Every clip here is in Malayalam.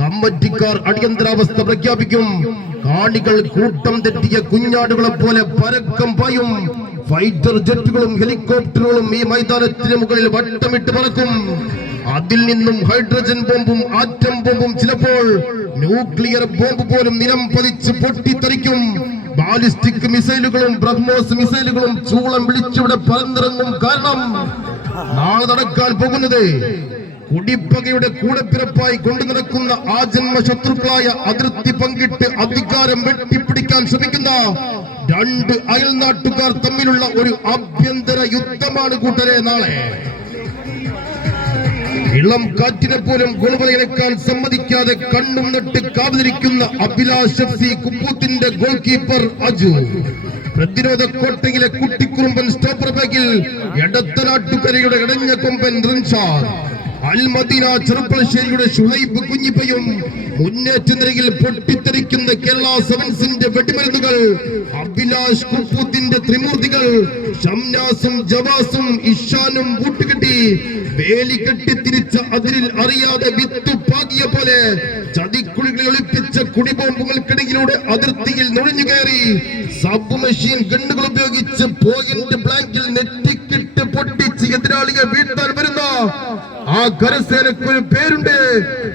കമ്മിറ്റിക്കാർ അടിയന്തരാവസ്ഥ പ്രഖ്യാപിക്കും. കാണികൾ കൂട്ടം തെറ്റിയ കുഞ്ഞാടുകളെ പോലെ പരക്കം പായും. ഫൈറ്റർ ജെറ്റുകളും ഹെലികോപ്റ്ററുകളും ഈ മൈതാനത്തിന് മുകളിൽ വട്ടമിട്ട് പറക്കും. അതിൽ നിന്നും ഹൈഡ്രജൻ ബോംബും ആറ്റം ബോംബും ചിലപ്പോൾ ന്യൂക്ലിയർ ബോംബ് പോലും നിലം പതിച്ച് പൊട്ടിത്തെറിക്കും. ബാലിസ്റ്റിക് മിസൈലുകളും ബ്രഹ്മോസ് മിസൈലുകളും ചൂളം വിളിച്ചിവിടെ പറന്നിറങ്ങും. കാരണം നാളെ നടക്കാൻ പോകുന്നത് കുടിപ്പകയുടെ കൂടെപ്പിറപ്പായി കൊണ്ടു നടക്കുന്ന ആജന്മ ശത്രുക്കളായ അതിർത്തി പങ്കിട്ട് അധികാരം വെട്ടിപ്പിടിക്കാൻ ശ്രമിക്കുന്ന രണ്ട് അയൽനാട്ടുകാർ തമ്മിലുള്ള ഒരു ആഭ്യന്തര യുദ്ധമാണ് കൂട്ടരെ. നാളെ ഇളം കാറ്റിനെ പോലും ഗോൾവലയിലേക്കാൻ സമ്മതിക്കാതെ കണ്ണും നട്ട് കാവലിരിക്കുന്ന അഭിലാഷ് എഫ്സി കുപ്പൂത്തിന്റെ ഗോൾ കീപ്പർ അജു, പ്രതിരോധ കോട്ടയിലെ കുട്ടിക്കുറുമ്പൻ സ്റ്റോപ്പർ ബാഗിൽ എടത്തനാട്ടുകരയുടെ ഇടഞ്ഞ കൊമ്പൻ റിൻഷാദ്, അൽമദീന ചെറുപ്പളശ്ശേരിയുടെ ഷുഹൈബ് കുഞ്ഞിപ്പയും, മുന്നേറ്റ നിരയിൽ പൊട്ടിത്തെറിക്കുന്ന കേരള സെവൻസിന്റെ വെടിമരുന്നുകൾ, അഭിലാഷ് കുപ്പൂത്തിന്റെ ത്രിമൂർത്തികൾ, ഷംനാസും ജവാസും ഇഷാനും കൂട്ടുകെട്ടി വേലി കെട്ടി തിരിച്ച അതിരിൽ അറിയാതെ വിത്തു പാകിയ പോലെ ചതിക്കുഴികളിൽ ഒളിപ്പിച്ച കുടിബോംബുകൾക്കിടയിലൂടെ അതിർത്തിയിൽ നുഴഞ്ഞു കയറി സബ് മെഷീൻ ഗണ്ണുകൾ ഉപയോഗിച്ച് പോയിന്റ് ബ്ലാങ്കിൽ നെറ്റിക്കിട്ട് പൊട്ടിച്ച് എതിരാളിയെ വീഴ്ത്താൻ വരുന്ന ആ കരസേനക്കൊരു പേരുണ്ട്.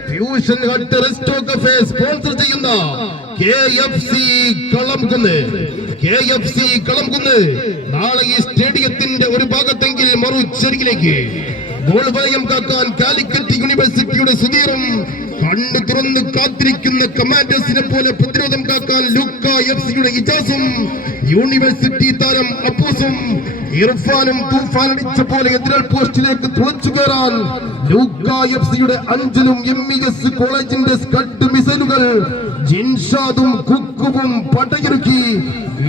Fusion hut resto cafe sponsor ചെയ്യുന്ന KFC കളംകുന്ന്. നാളെ ഈ സ്റ്റേഡിയത്തിന്റെ ഒരു ഭാഗത്തെങ്കിൽ മറുചെരികിലേക്ക് ഗോൾ വലയം കാക്കാൻ കാലിക്കറ്റ് യൂണിവേഴ്സിറ്റിയുടെ സുധീറും, കണ്ണു തുറന്ന് കാത്തിരിക്കുന്ന കമാൻഡേഴ്സിനെ പോലെ പ്രതിരോധം കാക്കാൻ ലൂക്ക എഫ്സിയുടെ ഇജാസും, യൂണിവേഴ്സിറ്റി താരം അപ്പൂസും, ഇർഫാനും തൂഫാൻ അടിച്ച പോലെ എതിരാൾ പോസ്റ്റിലേക്ക് തുളച്ചു കയറാൻ ലൂക്ക എഫ്സിയുടെ അഞ്ചലും MES കോളേജിന്റെ സ്കഡ് മിസൈലുകൾ, ജിൻഷാദും കുക്കുവും പടയൊരുക്കി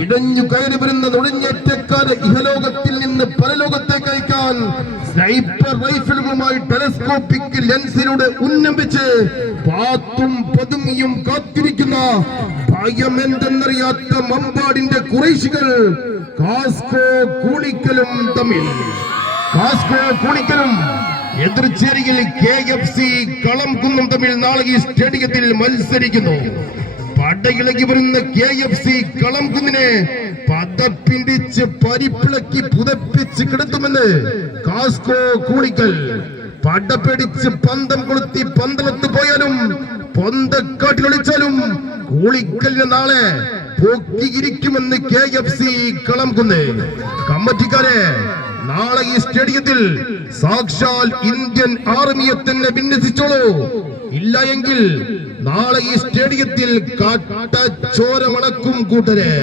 ഇടഞ്ഞു കയറി വരുന്ന നുഴഞ്ഞേറ്റക്കാരെ ഇഹലോകത്തിൽ നിന്ന് പരലോകത്തേക്ക് അയക്കാൻ സ്നൈപ്പർ റൈഫിലുകളുമായി ടെലസ്കോപ്പിക് ലെൻസിലൂടെ ഉന്നമിച്ച് പാത്തും പതുങ്ങിയും കാത്തിരിക്കുന്ന ഭയമെന്തെന്നറിയാത്ത മമ്പാടിന്റെ കുറേശികൾ കാസ്കോ കൂണിക്കലും എതിർചേരിയിൽ KFC കളംകുന്നും തമ്മിൽ നാളെ ഈ സ്റ്റേഡിയത്തിൽ മത്സരിക്കുന്നു. പടയിളകി വരുന്ന KFC കളംകുന്നിനെ പതപ്പിണ്ടിച്ച് പരിപ്പിളക്കി പുതപ്പിച്ച് കിടത്തുമെന്ന് കാസ്കോ കൂണിക്കൽ. പടപേടിച്ച് പന്തം കൊളുത്തി പന്തളത്ത് പോയാലും പൊന്തക്കാട്ടിലൊളിച്ചാലും കൂളിക്കലിന് നാളെ പൊക്കിയിരിക്കുമെന്ന് KFC കളംകുന്ന്. കമ്മിറ്റിക്കാരെ, നാളെ ഈ സ്റ്റേഡിയത്തിൽ സാക്ഷാൽ ഇന്ത്യൻ ആർമിയെ തന്നെ വിന്യസിച്ചോളൂ. ഇല്ല എങ്കിൽ നാളെ ഈ സ്റ്റേഡിയത്തിൽ കാട്ടച്ചോര മണക്കും കൂട്ടരെ.